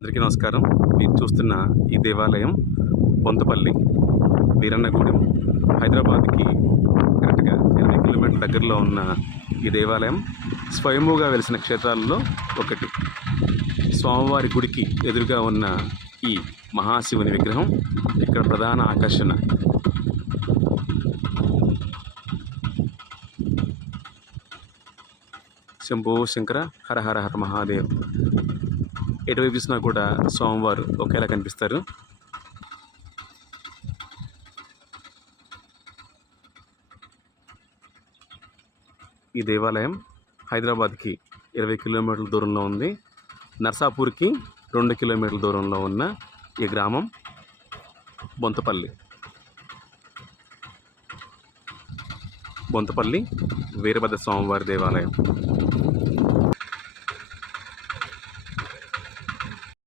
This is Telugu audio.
అందరికీ నమస్కారం. మీరు చూస్తున్న ఈ దేవాలయం బొంతపల్లి వీరన్నగూడెం హైదరాబాద్కి కరెక్ట్గా 20 కిలోమీటర్ల దగ్గరలో ఉన్న ఈ దేవాలయం స్వయంభూగా వెలిసిన క్షేత్రాలలో ఒకటి. స్వామివారి గుడికి ఎదురుగా ఉన్న ఈ మహాశివుని విగ్రహం ఇక్కడ ప్రధాన ఆకర్షణ. శంభో శంకర, హర హర హర మహాదేవ్. ఎటువైపు చూసినా కూడా స్వామివారు ఒకేలా కనిపిస్తారు. ఈ దేవాలయం హైదరాబాద్కి 20 కిలోమీటర్ల దూరంలో ఉంది. నర్సాపూర్కి 2 కిలోమీటర్ల దూరంలో ఉన్న ఈ గ్రామం బొంతపల్లి. బొంతపల్లి వీరభద్ర స్వామివారి దేవాలయం.